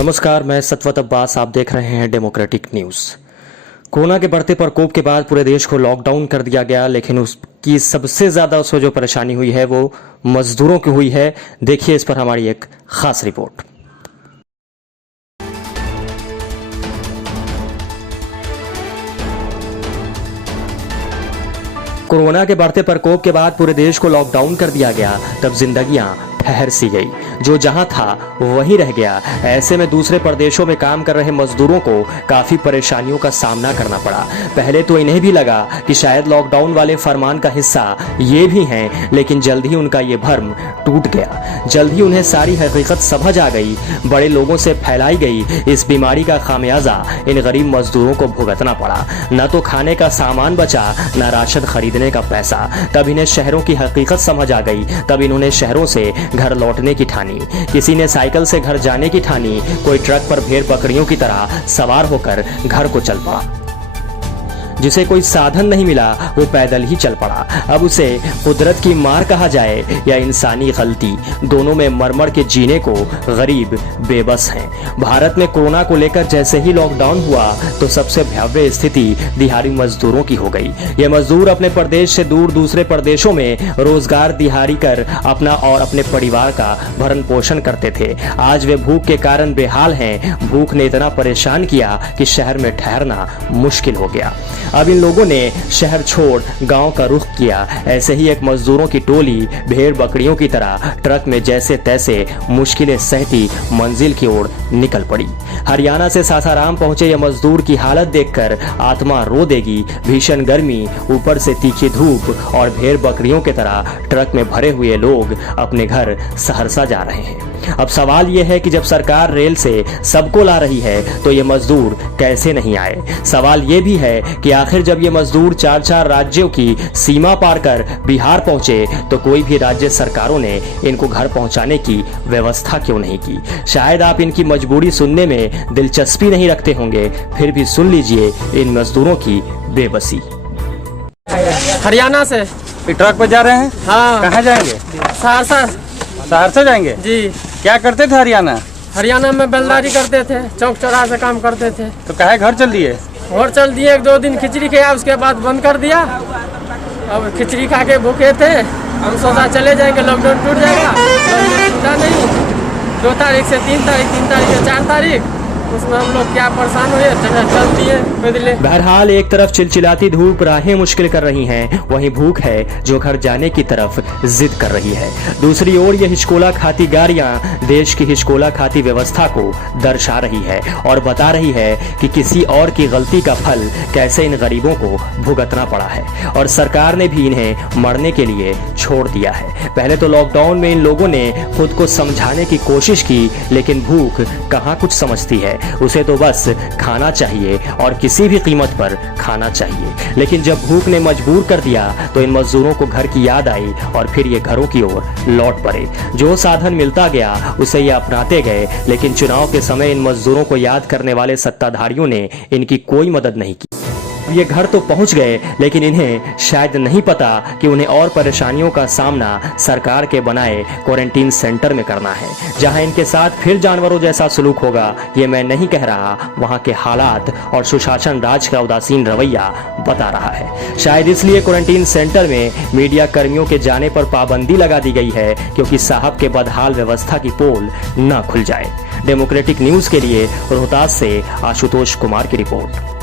नमस्कार, मैं सतवत अब्बास। आप देख रहे हैं डेमोक्रेटिक न्यूज। कोरोना के बढ़ते प्रकोप के बाद पूरे देश को लॉकडाउन कर दिया गया, लेकिन उसकी सबसे ज्यादा उसमें जो परेशानी हुई है वो मजदूरों की हुई है। देखिए इस पर हमारी एक खास रिपोर्ट। कोरोना के बढ़ते प्रकोप के बाद पूरे देश को लॉकडाउन कर दिया गया, तब जिंदगियां ठहर सी गई। जो जहां था वहीं रह गया। ऐसे में दूसरे प्रदेशों में काम कर रहे मजदूरों को काफी परेशानियों का सामना करना पड़ा। पहले तो इन्हें भी लगा कि शायद लॉकडाउन वाले फरमान का हिस्सा ये भी हैं, लेकिन जल्द ही उनका ये भ्रम टूट गया। जल्द ही उन्हें सारी हकीकत समझ आ गई। बड़े लोगों से फैलाई गई इस बीमारी का खामियाजा इन गरीब मजदूरों को भुगतना पड़ा। न तो खाने का सामान बचा, न राशन खरीदने का पैसा। तब इन्हें शहरों की हकीकत समझ आ गई। तब इन्होंने शहरों से घर लौटने की ठानी। किसी ने साइकिल से घर जाने की ठानी, कोई ट्रक पर भेड़ बकरियों की तरह सवार होकर घर को चल पड़ा। जिसे कोई साधन नहीं मिला वो पैदल ही चल पड़ा। अब उसे कुदरत की मार कहा जाए या इंसानी गलती, दोनों में मरमर के जीने को गरीब बेबस हैं। भारत में कोरोना को लेकर जैसे ही लॉकडाउन हुआ तो सबसे भयावह स्थिति दिहाड़ी मजदूरों की हो गई। ये मजदूर अपने प्रदेश से दूर दूसरे प्रदेशों में रोजगार दिहाड़ी कर अपना और अपने परिवार का भरण पोषण करते थे। आज वे भूख के कारण बेहाल हैं। भूख ने इतना परेशान किया कि शहर में ठहरना मुश्किल हो गया। अब इन लोगों ने शहर छोड़ गांव का रुख किया। ऐसे ही एक मजदूरों की टोली भेड़ बकरियों की तरह ट्रक में जैसे तैसे मुश्किलें सहती मंजिल की ओर निकल पड़ी। हरियाणा से सासाराम पहुंचे ये मजदूर की हालत देखकर आत्मा रो देगी। भीषण गर्मी, ऊपर से तीखी धूप और भेड़ बकरियों की तरह ट्रक में भरे हुए लोग अपने घर सहरसा जा रहे हैं। अब सवाल यह है कि जब सरकार रेल से सबको ला रही है तो ये मजदूर कैसे नहीं आए। सवाल ये भी है कि आखिर जब ये मजदूर चार चार राज्यों की सीमा पार कर बिहार पहुंचे तो कोई भी राज्य सरकारों ने इनको घर पहुंचाने की व्यवस्था क्यों नहीं की। शायद आप इनकी मजबूरी सुनने में दिलचस्पी नहीं रखते होंगे, फिर भी सुन लीजिए इन मजदूरों की बेबसी। हरियाणा से ट्रक पर जा रहे हैं। हाँ। कहाँ जाएंगे? सहरसा। सहरसा जाएंगे जी। क्या करते थे हरियाणा में बेलदारी करते थे, चौक चौराहे से काम करते थे। तो काहे घर चल दिए? और चल दिए, एक दो दिन खिचड़ी खाया, उसके बाद बंद कर दिया। अब खिचड़ी खा के भूखे थे, हम सोचा चले जाएंगे, लॉकडाउन टूट जाएगा। लॉकडाउन टूटा नहीं। 2 तारीख से 3 तारीख, 3 तारीख से 4 तारीख, उसमें हम लोग क्या परेशान हुए, चल दिए पैदले। बहरहाल एक तरफ चिलचिलाती धूप राहें मुश्किल कर रही हैं, वहीं भूख है जो घर जाने की तरफ जिद कर रही है। दूसरी ओर ये हिचकोला खाती गाड़ियां देश की हिचकोला खाती व्यवस्था को दर्शा रही है और बता रही है कि किसी और की गलती का फल कैसे इन गरीबों को भुगतना पड़ा है। और सरकार ने भी इन्हें मरने के लिए छोड़ दिया है। पहले तो लॉकडाउन में इन लोगों ने खुद को समझाने की कोशिश की, लेकिन भूख कहाँ कुछ समझती है। उसे तो बस खाना चाहिए और किसी भी कीमत पर खाना चाहिए। लेकिन जब भूख ने मजबूर कर दिया तो इन मजदूरों को घर की याद आई और फिर ये घरों की ओर लौट पड़े। जो साधन मिलता गया उसे ये अपनाते गए, लेकिन चुनाव के समय इन मजदूरों को याद करने वाले सत्ताधारियों ने इनकी कोई मदद नहीं की। ये घर तो पहुंच गए, लेकिन इन्हें शायद नहीं पता कि उन्हें और परेशानियों का सामना सरकार के बनाए क्वारंटीन सेंटर में करना है, जहां इनके साथ फिर जानवरों जैसा सलूक होगा। ये मैं नहीं कह रहा, वहां के हालात और सुशासन राज का उदासीन रवैया बता रहा है। शायद इसलिए क्वारंटीन सेंटर में मीडिया कर्मियों के जाने पर पाबंदी लगा दी गई है, क्योंकि साहब के बदहाल व्यवस्था की पोल न खुल जाए। डेमोक्रेटिक न्यूज के लिए रोहतास से आशुतोष कुमार की रिपोर्ट।